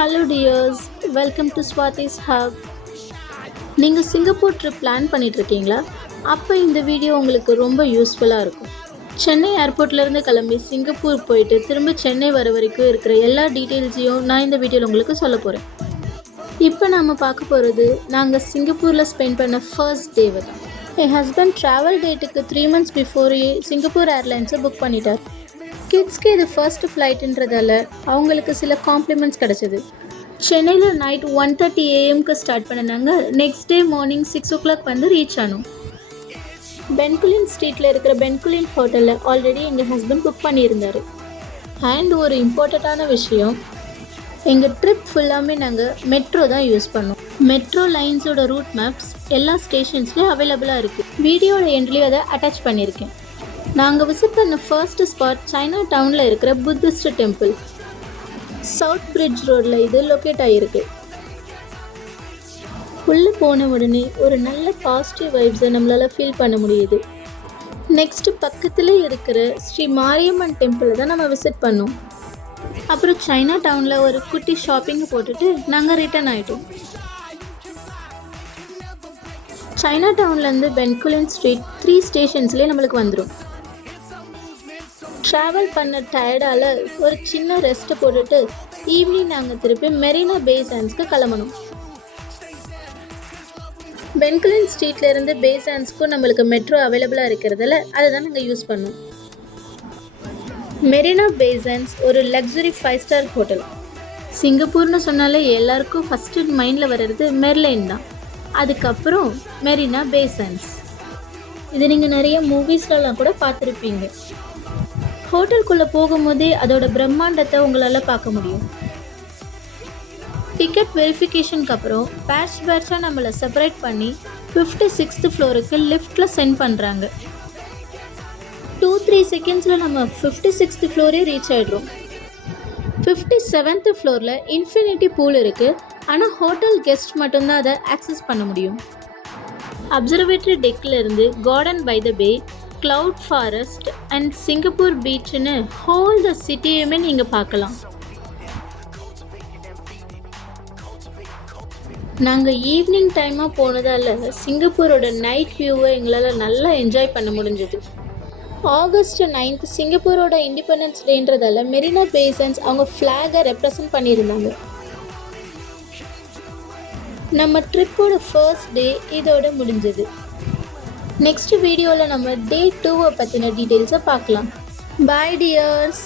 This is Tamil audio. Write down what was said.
Hello dears, welcome to Swathis hub. நீங்கள் சிங்கப்பூர் ட்ரிப் பிளான் பண்ணிகிட்ருக்கீங்களா? அப்போ இந்த வீடியோ உங்களுக்கு ரொம்ப யூஸ்ஃபுல்லாக இருக்கும். சென்னை ஏர்போர்ட்லேருந்து கிளம்பி சிங்கப்பூர் போயிட்டு திரும்ப சென்னை வர வரைக்கும் இருக்கிற எல்லா டீட்டெயில்ஸையும் நான் இந்த வீடியோவில் உங்களுக்கு சொல்ல போகிறேன். இப்போ நாம் பார்க்க போகிறது நாங்கள் சிங்கப்பூரில் ஸ்பெண்ட் பண்ண ஃபர்ஸ்ட் டேவை தான். என் ஹஸ்பண்ட் ட்ராவல் டேட்டுக்கு 3 months பிஃபோரே சிங்கப்பூர் ஏர்லைன்ஸை புக் பண்ணிட்டார். கிட்ஸ்க்கு இது ஃபர்ஸ்ட் ஃப்ளைட்டுன்றதால அவங்களுக்கு சில காம்ப்ளிமெண்ட்ஸ் கிடச்சிது. சென்னையில் நைட் 1:30 AM ஸ்டார்ட் பண்ணினாங்க. நெக்ஸ்ட் டே மார்னிங் 6 o'clock வந்து ரீச் ஆனோம். பென்குலின் ஸ்ட்ரீட்டில் இருக்கிற பென்குலின் ஹோட்டலில் ஆல்ரெடி எங்கள் ஹஸ்பண்ட் புக் பண்ணியிருந்தார். அண்ட் ஒரு இம்பார்ட்டண்ட்டான விஷயம், எங்கள் ட்ரிப் ஃபுல்லாமே நாங்கள் மெட்ரோ தான் யூஸ் பண்ணோம். மெட்ரோ லைன்ஸோட ரூட் மேப்ஸ் எல்லா ஸ்டேஷன்ஸ்லேயும் அவைலபிளாக இருக்குது. வீடியோட எண்ட்லேயும் அதை அட்டாச் பண்ணியிருக்கேன். நாங்கள் விசிட் பண்ண ஃபர்ஸ்ட் ஸ்பாட் சைனா டவுனில் இருக்கிற புத்திஸ்ட் டெம்பிள். சவுத் பிரிட்ஜ் ரோடில் இது லொக்கேட் ஆகிருக்கு. உள்ளே போன உடனே ஒரு நல்ல பாசிட்டிவ் வைப்ஸை நம்மளால் ஃபீல் பண்ண முடியுது. நெக்ஸ்ட்டு பக்கத்தில் இருக்கிற ஸ்ரீ மாரியம்மன் டெம்பிளை தான் நம்ம விசிட் பண்ணோம். அப்புறம் சைனா டவுனில் ஒரு குட்டி ஷாப்பிங் போட்டுட்டு நாங்கள் ரிட்டர்ன் ஆகிட்டோம். சைனா டவுன்லேருந்து பென்குலின் ஸ்ட்ரீட் 3 ஸ்டேஷன்ஸ்லேயே நம்மளுக்கு வந்துடும். ட்ராவல் பண்ண டயர்டால் ஒரு சின்ன ரெஸ்ட்டை போட்டுட்டு ஈவினிங் நாங்கள் திருப்பி மெரினா பே சாண்ட்ஸ்க்கு கிளம்பணும். பென்குலின் ஸ்ட்ரீட்லேருந்து பே சாண்ட்ஸ்க்கும் நம்மளுக்கு மெட்ரோ அவைலபிளாக இருக்கிறதால அதை தான் நாங்கள் யூஸ் பண்ணோம். மெரினா பே சாண்ட்ஸ் ஒரு லக்ஸுரி 5-star ஹோட்டல். சிங்கப்பூர்னு சொன்னாலே எல்லாருக்கும் ஃபஸ்ட்டு மைண்டில் வர்றது மெர்லைன் தான். அதுக்கப்புறம் மெரினா பே சாண்ட்ஸ். இது நீங்கள் நிறைய மூவிஸ்லலாம் கூட பார்த்துருப்பீங்க. ஹோட்டலுக்குள்ளே போகும்போதே அதோட பிரம்மாண்டத்தை உங்களால் பார்க்க முடியும். டிக்கெட் வெரிஃபிகேஷனுக்கு அப்புறம் பேட்சாக நம்மளை செப்பரேட் பண்ணி 56th ஃப்ளோருக்கு லிஃப்ட்டில் சென்ட் பண்ணுறாங்க. 2-3 செகண்ட்ஸில் நம்ம 56th ஃப்ளோரே ரீச் ஆகிடுறோம். 57th ஃப்ளோரில் இன்ஃபினிட்டி பூல் இருக்குது. ஆனால் ஹோட்டல் கெஸ்ட் மட்டும்தான் அதை ஆக்சஸ் பண்ண முடியும். அப்சர்வேட்டரி டெக்கில் இருந்து garden by the bay, cloud forest and Singapore பீச்சுன்னு ஹோல் த சிட்டியுமே நீங்கள் பார்க்கலாம். நாங்கள் ஈவினிங் டைமாக போனதால் சிங்கப்பூரோட நைட் வியூவை எங்களால் நல்லா என்ஜாய் பண்ண முடிஞ்சது. August 9th சிங்கப்பூரோட இண்டிபெண்டன்ஸ் டேன்றதால மெரினா பே சாண்ட்ஸ் அவங்க ஃப்ளாகை ரெப்ரசன்ட் பண்ணியிருந்தாங்க. நம்ம ட்ரிப்போட ஃபர்ஸ்ட் டே இதோட முடிஞ்சது. நெக்ஸ்ட் வீடியோவில் நம்ம டே 2 பற்றின டீட்டெயில்ஸை பார்க்கலாம். பாய் டியர்ஸ்.